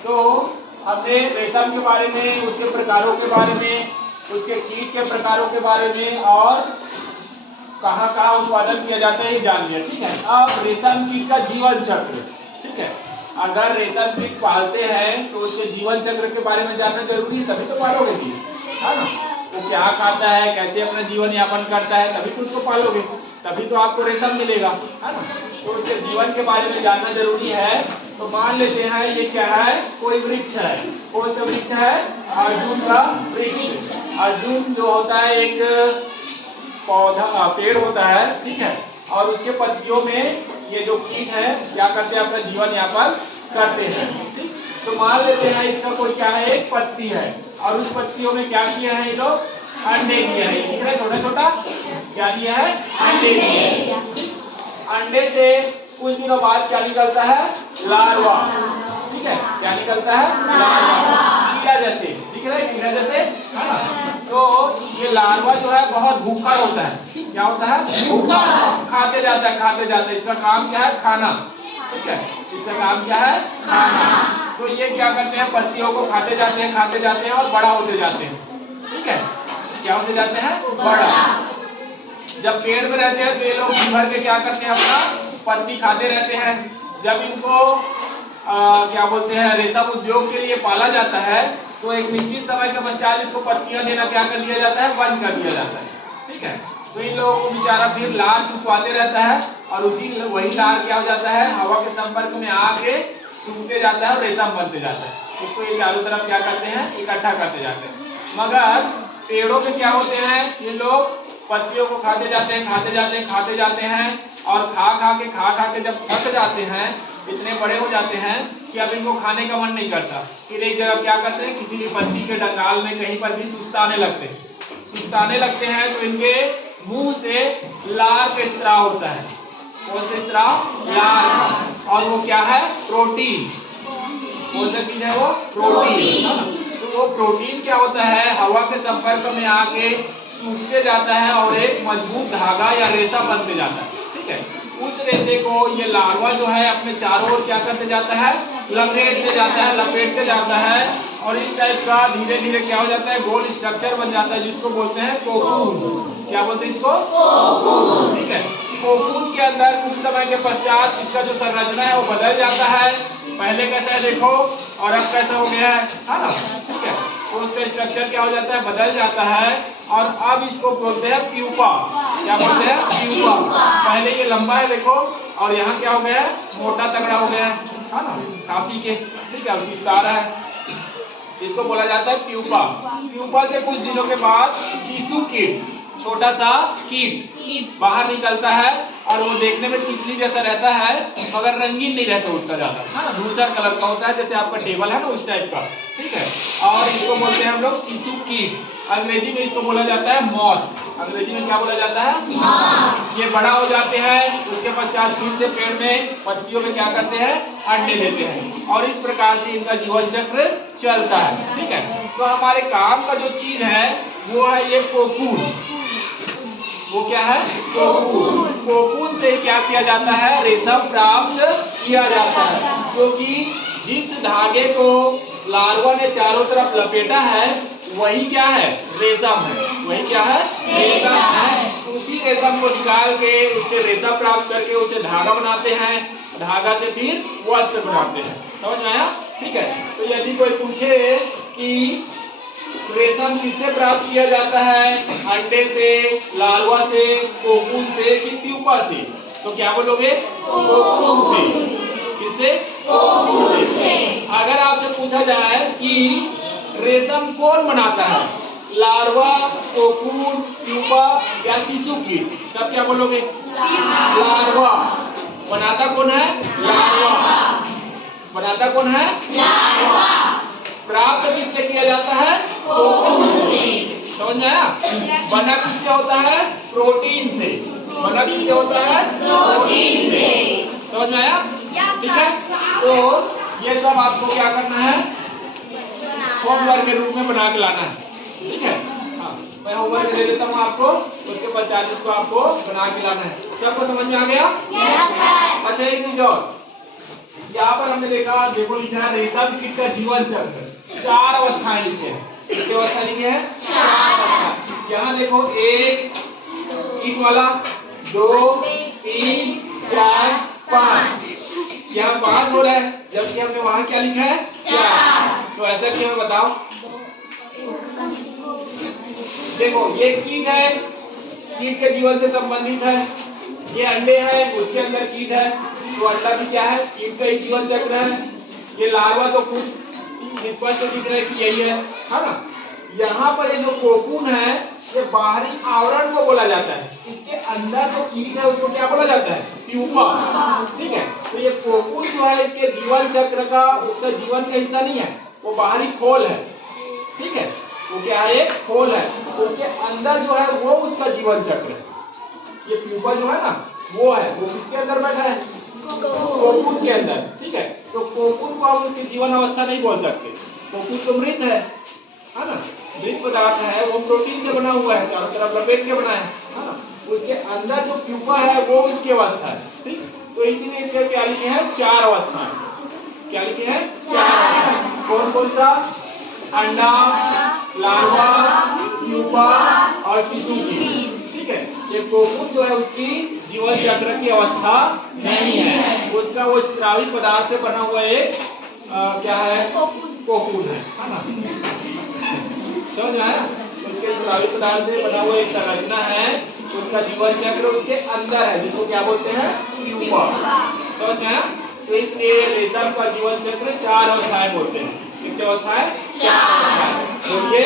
तो हमने रेशम के बारे में, उसके प्रकारों के बारे में, उसके कीट के प्रकारों के बारे में और कहाँ कहाँ उत्पादन किया जाता है ये जान लिया। ठीक है, अब रेशम कीट का जीवन चक्र। ठीक है, अगर रेशम कीट पालते हैं तो उसके जीवन चक्र के बारे में जानना जरूरी है, तभी तो पालोगे जी, है ना। वो क्या खाता है, कैसे अपना जीवन यापन करता है, तभी तो उसको पालोगे, तभी तो आपको रेशम मिलेगा, है ना। तो उसके जीवन के बारे में जानना जरूरी है। तो मान लेते हैं ये क्या है, कोई वृक्ष है। कौन सा वृक्ष है? अर्जुन का वृक्ष। अर्जुन जो होता है एक पौधा, पेड़ होता है। ठीक है, और उसके पत्तियों में ये जो कीट है क्या करते हैं, अपना जीवन यापन करते हैं। ठीक, तो मान लेते हैं इसका कोई क्या है, एक पत्ती है और उस पत्तियों में क्या किया है ये लोग, अंडे किया है। दिख रहा है छोटा छोटा, क्या किया है, अंडे किया है। अंडे से कुछ दिनों बाद क्या निकलता है, लार्वा। ठीक है, क्या निकलता है, लार्वा, कीड़ा जैसे दिख रहा है, कीड़ा जैसे, है ना। तो ये लार्वा जो है बहुत भूखा होता है। क्या होता है, भूखा, खाते जाता है खाते जाता है। इसका काम क्या है, खाना। ठीक है, इसका काम क्या है, खाना। तो ये क्या करते हैं, पत्तियों को खाते जाते हैं और बड़ा होते जाते हैं। ठीक है, क्या होते जाते हैं, बड़ा। जब पेड़ में रहते हैं तो ये लोग जी भर के क्या करते हैं, अपना पत्ती खाते रहते हैं। जब इनको क्या बोलते हैं, रेशम उद्योग के लिए पाला जाता है तो एक निश्चित समय के पश्चात इसको पत्तियां देना क्या कर दिया जाता है, बंद कर दिया जाता है। ठीक है, तो इन लोगों को बेचारा फिर लार चुचवाते रहता है और वही लार क्या हो जाता है, हवा के संपर्क में आके सूखते जाता है और रेशम बनते जाता है। उसको ये चारों तरफ क्या करते हैं, इकट्ठा करते जाते हैं। मगर पेड़ों में क्या होते हैं, ये लोग पत्तियों को खाते जाते हैं और खा के जब थक जाते हैं, इतने बड़े हो जाते हैं कि अब इनको खाने का मन नहीं करता। फिर एक जगह क्या करते हैं, किसी भी पत्ती के डंगाल में कहीं पर भी सुस्ताने लगते हैं तो इनके मुंह से लार का स्त्राव होता है। कौन सा स्त्राव, लार का। और वो क्या है, प्रोटीन। कौन सा चीज है वो, प्रोटीन। तो वो प्रोटीन क्या होता है, हवा के संपर्क में आके सूखते जाता है और एक मजबूत धागा या रेशा बनते जाता है। ठीक है, उस रेशे को ये लार्वा जो है अपने चारों ओर क्या करते जाता है, लपेटते जाता है और इस टाइप का धीरे धीरे क्या हो जाता है, गोल स्ट्रक्चर बन जाता है जिसको बोलते हैं कोकून। क्या बोलते हैं इसको, कोकून। ठीक है, कोकून के अंदर कुछ समय के पश्चात इसका जो संरचना है वो बदल जाता है। पहले कैसा है देखो और अब कैसा हो गया है ना। ठीक है, तो उसका स्ट्रक्चर क्या हो जाता है, बदल जाता है और अब इसको बोलते हैं प्यूपा। क्या बोलते हैं, प्यूपा। पहले ये लंबा है देखो और यहाँ क्या हो गया है, मोटा तगड़ा हो गया है ना, काफी के। ठीक है, विस्तार है, इसको बोला जाता है प्यूपा। प्यूपा से कुछ दिनों के बाद शिशु कीट, छोटा सा कीट बाहर निकलता है और वो देखने में तितली जैसा रहता है मगर रंगीन नहीं रहता, उतना ज्यादा, है ना, धूसर कलर का होता है जैसे आपका टेबल है ना, उस टाइप का। ठीक है, और इसको बोलते हैं हम लोग शिशु कीट। अंग्रेजी में इसको बोला जाता है मॉथ। अंग्रेजी में क्या बोला जाता है, मॉथ। ये बड़ा हो जाते हैं, उसके पश्चात फिर से पेड़ में पत्तियों में क्या करते हैं, अंडे देते हैं और इस प्रकार से इनका जीवन चक्र चलता है। ठीक है, तो हमारे काम का जो चीज है वो है ये कोकून। वो क्या है, कोकून। कोकून से क्या किया जाता है, रेशम प्राप्त किया जाता है, क्योंकि जिस धागे को लार्वा ने चारों तरफ लपेटा है वही क्या है, रेशम है। वही क्या है, रेशम है। उसी रेशम को निकाल के उससे रेशम प्राप्त करके उसे धागा बनाते हैं, धागा से फिर वस्त्र बनाते हैं। समझ में आया। ठीक है, तो यदि कोई पूछे कि रेशम किससे प्राप्त किया जाता है, अंडे से, लार्वा से, कोकून से कि प्यूपा से, तो क्या बोलोगे, कोकून से। किससे, कोकून से। अगर आपसे पूछा जाए कि रेशम कौन बनाता है, लार्वा, कोकून, प्यूपा या शिशु कीट, तब क्या बोलोगे, लार्वा। बनाता कौन है, लार्वा। बनाता कौन है, लार्वा। प्राप्त किससे किया जाता है, कोकून से। समझ में आया। बना किससे होता है, प्रोटीन से। बना किससे होता है, प्रोटीन से। समझ में आया। ठीक है, तो ये सब आपको क्या करना है, होमवर्क के रूप में बना के लाना है। ठीक है, हाँ, मैं होमवर्क दे देता हूँ आपको, उसके पश्चात इसको आपको बना के लाना है। सबको समझ में आ गया। अच्छा, एक चीज और, यहाँ पर हमने देखा, देखो लिखा है रेशम कीट का जीवन चक्र, 4 अवस्थाएं लिखे हैं। कितनी अवस्था लिखे हैं? 4 अवस्था। यहाँ देखो 1 कीट वाला, 2 3 4 5, यहाँ 5 हो रहा है, जबकि हमने वहां क्या लिखा है? 4। तो ऐसा क्यों है बताओ? देखो ये कीट है, कीट के जीवन से संबंधित है, ये अंडे हैं, उसके अंदर कीट है, तो अंडा भी क्या है? कीट का ही जीवन चक्र है। ये लार्वा तो खुद स्पष्ट दिख रहा है कि यही है ना? यहाँ पर ये जो कोकून है, ये बाहरी आवरण को बोला जाता है, इसके अंदर जो कीट है उसको क्या बोला जाता है? प्यूपा। ठीक है, तो ये कोकून जो है इसके जीवन चक्र का, उसका जीवन का हिस्सा नहीं है, वो बाहरी खोल है। ठीक है, वो क्या है? एक खोल है, उसके अंदर जो है वो उसका जीवन चक्र है। ये प्यूपा जो है ना, वो है, वो किसके अंदर बैठा है? कोकून के अंदर। ठीक है, तो कोकून को हम उसकी जीवन अवस्था नहीं बोल सकते। कोकून तो मृत है ना? मृत पदार्थ है, वो प्रोटीन से बना हुआ है, चारों तरफ लपेट के बना है ना? उसके अंदर जो प्यूपा है वो उसकी अवस्था है। ठीक, तो इसीलिए इसके क्या लिखे हैं? 4 अवस्थाएं। क्या लिखे हैं? 4 अवस्थाएं। कौन कौन सा? अंडा, लार्वा, प्यूपा और शिशु कीट। ठीक है, ये कोकून जो है उसकी जीवन चक्र की अवस्था नहीं है, उसका वो स्रावी पदार्थ से बना हुआ एक क्या है? कोकून है ना? समझ में आया? उसके स्रावी पदार्थ से बना हुआ एक संरचना है, उसका जीवन चक्र उसके अंदर है, जिसको क्या बोलते हैं? प्यूपा। समझ में आया? तो इसलिए रेशम का जीवन चक्र 4 अवस्थाएं बोलते हैं। कितनी अवस्थाएं? 4 अवस्थाएं। बोलिए।